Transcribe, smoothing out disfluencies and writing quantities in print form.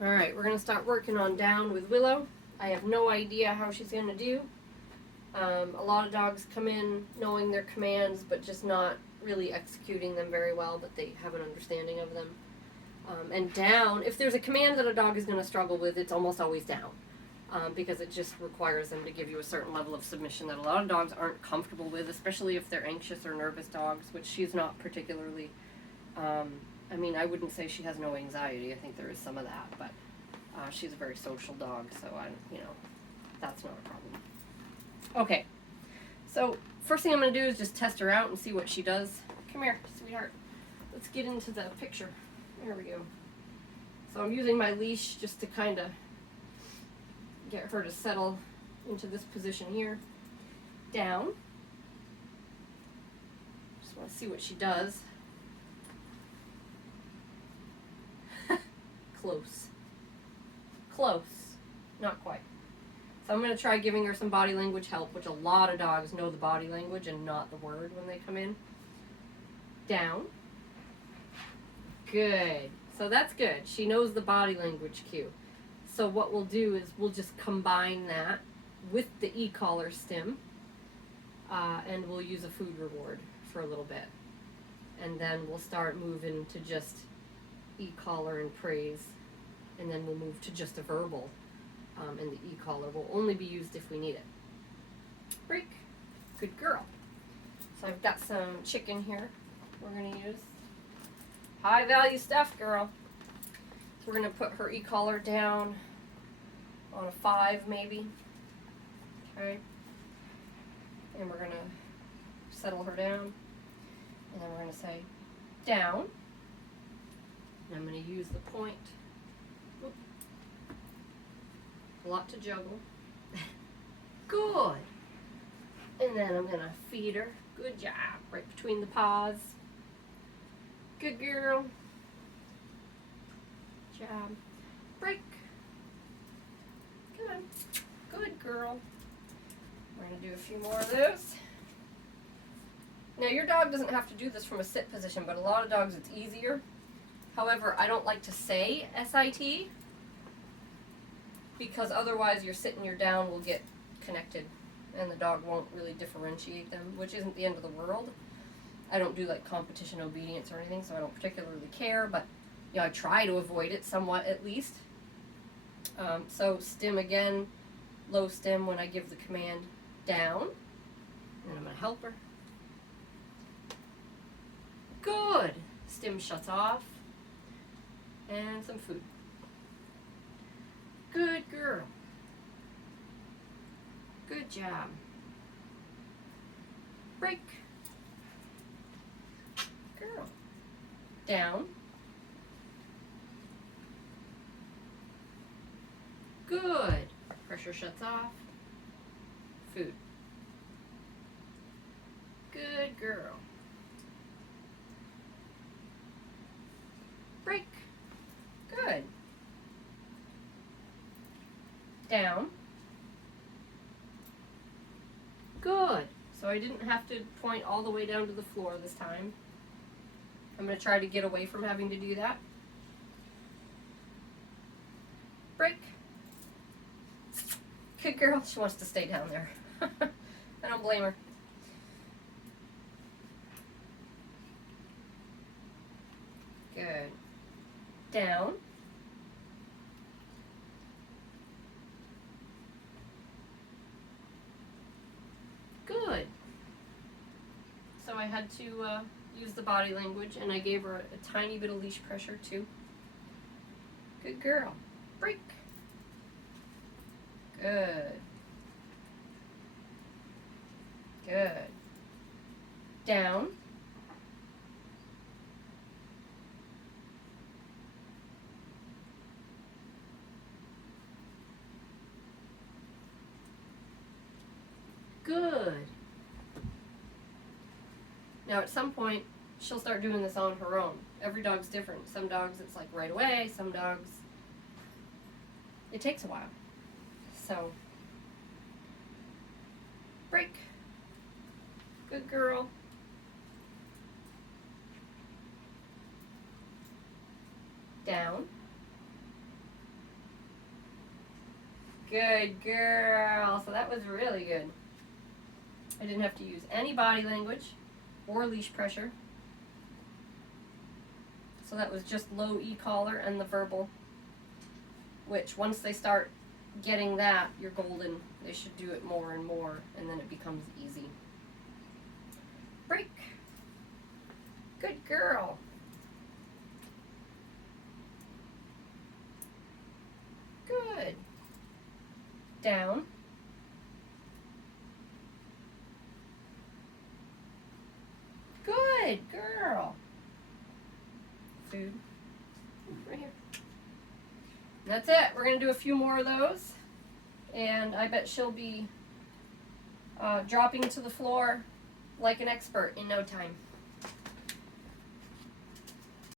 Alright, we're going to start working on down with Willow. I have no idea how she's going to do. A lot of dogs come in knowing their commands, but just not really executing them very well, but they have an understanding of them. And down, if there's a command that a dog is going to struggle with, it's almost always down. Because it just requires them to give you a certain level of submission that a lot of dogs aren't comfortable with, especially if they're anxious or nervous dogs, which she's not particularly. I mean, I wouldn't say she has no anxiety. I think there is some of that, but she's a very social dog, so that's not a problem. Okay, so first thing I'm going to do is just test her out and see what she does. Come here, sweetheart. Let's get into the picture. There we go. So I'm using my leash just to kind of get her to settle into this position here. Down. Just want to see what she does. Close. Close. Not quite. So I'm going to try giving her some body language help, which a lot of dogs know the body language and not the word when they come in. Down. Good. So that's good. She knows the body language cue. So what we'll do is we'll just combine that with the Ecollar stim, and we'll use a food reward for a little bit. And then we'll start moving to just Ecollar and praise, and then we'll move to just a verbal, and the Ecollar will only be used if we need it. Break. Good girl. So I've got some chicken here we're going to use. High value stuff, girl. So we're going to put her Ecollar down on a 5 maybe. Okay. And we're going to settle her down. And then we're going to say down. And I'm going to use the point. Oop. A lot to juggle. Good. And then I'm going to feed her. Good job. Right between the paws. Good girl. Job. Break. Good. Good girl. We're going to do a few more of those. Now your dog doesn't have to do this from a sit position, but a lot of dogs it's easier. However, I don't like to say SIT because otherwise your sit and your down will get connected and the dog won't really differentiate them, which isn't the end of the world. I don't do like competition obedience or anything, so I don't particularly care, but I try to avoid it somewhat at least. So stim again, low stim when I give the command down, and I'm going to help her. Good. Stim shuts off. And some food. Good girl. Good job. Break. Girl. Down. Good. Pressure shuts off. Food. Good girl. Break. Good. Down. Good. So I didn't have to point all the way down to the floor this time. I'm going to try to get away from having to do that. Break. Good girl. She wants to stay down there. I don't blame her. Good. Down. Good. So I had to use the body language, and I gave her a tiny bit of leash pressure too. Good girl. Break. Good. Good. Down. Good. Now at some point, she'll start doing this on her own. Every dog's different. Some dogs it's like right away, some dogs it takes a while. So, break. Good girl. Down. Good girl. So that was really good. I didn't have to use any body language or leash pressure. So that was just low Ecollar and the verbal, which once they start getting that, you're golden. They should do it more and more, and then it becomes easy. Break. Good girl. Good. Down. Good girl. Food. Right here. That's it. We're going to do a few more of those. And I bet she'll be dropping to the floor like an expert in no time.